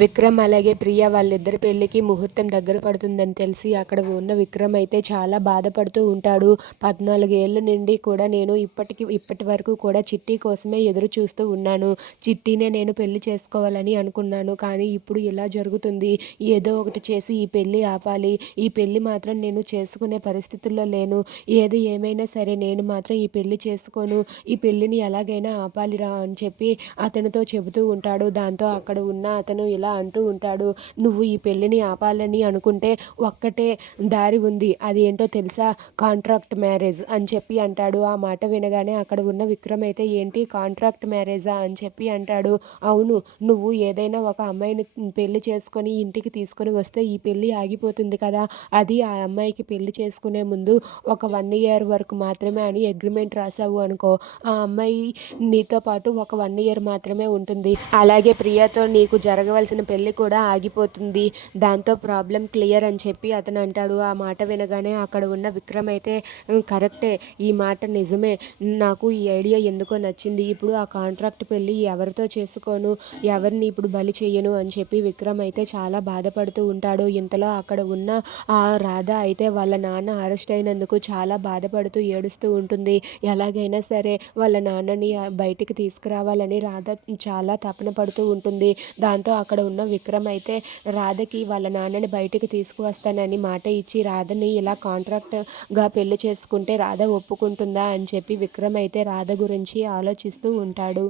విక్రమ్ అలాగే ప్రియ వాళ్ళిద్దరి పెళ్లికి ముహూర్తం దగ్గర పడుతుందని తెలిసి అక్కడ ఉన్న విక్రమ్ అయితే చాలా బాధపడుతూ ఉంటాడు. 14 ఏళ్ళ నుండి కూడా నేను ఇప్పటి వరకు కూడా చిట్టి కోసమే ఎదురు చూస్తూ ఉన్నాను. చిట్టినే నేను పెళ్లి చేసుకోవాలని అనుకున్నాను. కానీ ఇప్పుడు ఇలా జరుగుతుంది. ఏదో ఒకటి చేసి ఈ పెళ్లి ఆపాలి. ఈ పెళ్లి మాత్రం నేను చేసుకునే పరిస్థితుల్లో లేను. ఏది ఏమైనా సరే నేను మాత్రం ఈ పెళ్లి చేసుకోను. ఈ పెళ్లిని ఎలాగైనా ఆపాలిరా అని చెప్పి అతనితో చెబుతూ ఉంటాడు. దాంతో అక్కడ ఉన్న అతను ఇలా అంటూ ఉంటాడు, నువ్వు ఈ పెళ్లిని ఆపాలని అనుకుంటే ఒక్కటే దారి ఉంది, అది ఏంటో తెలుసా, కాంట్రాక్ట్ మ్యారేజ్ అని చెప్పి అంటాడు. ఆ మాట వినగానే అక్కడ ఉన్న విక్రమ్ అయితే ఏంటి కాంట్రాక్ట్ మ్యారేజా అని చెప్పి అంటాడు. అవును, నువ్వు ఏదైనా ఒక అమ్మాయిని పెళ్లి చేసుకొని ఇంటికి తీసుకొని వస్తే ఈ పెళ్లి ఆగిపోతుంది కదా, అది ఆ అమ్మాయికి పెళ్లి చేసుకునే ముందు ఒక 1 year వరకు మాత్రమే అని అగ్రిమెంట్ రాసావు అనుకో, ఆ అమ్మాయి నీతో పాటు ఒక 1 year మాత్రమే ఉంటుంది. అలాగే ప్రియతో నీకు జరగవలసిన పెళ్లి కూడా ఆగిపోతుంది. దాంతో ప్రాబ్లం క్లియర్ అని చెప్పి అతను అంటాడు. ఆ మాట వినగానే అక్కడ ఉన్న విక్రమ్ అయితే కరెక్టే, ఈ మాట నిజమే, నాకు ఈ ఐడియా ఎందుకో నచ్చింది. ఇప్పుడు ఆ కాంట్రాక్ట్ పెళ్లి ఎవరితో చేసుకోను, ఎవరిని ఇప్పుడు బలి చెయ్యను అని చెప్పి విక్రమ్ అయితే చాలా బాధపడుతూ ఉంటాడు. ఇంతలో అక్కడ ఉన్న ఆ రాధ అయితే వాళ్ళ నాన్న అరెస్ట్ అయినందుకు చాలా బాధపడుతూ ఏడుస్తూ ఉంటుంది. ఎలాగైనా సరే వాళ్ళ నాన్నని బయటికి తీసుకురావాలని రాధ చాలా తపన పడుతూ ఉంటుంది. దాంతో అక్కడ ఉన్న విక్రమ్ అయితే రాధకి వాళ్ళ నాన్నని బయటికి తీసుకువస్తానని మాట ఇచ్చి రాధని ఇలా కాంట్రాక్ట్గా పెళ్లి చేసుకుంటే రాధ ఒప్పుకుంటుందా అని చెప్పి విక్రమ్ అయితే రాధ గురించి ఆలోచిస్తూ ఉంటాడు.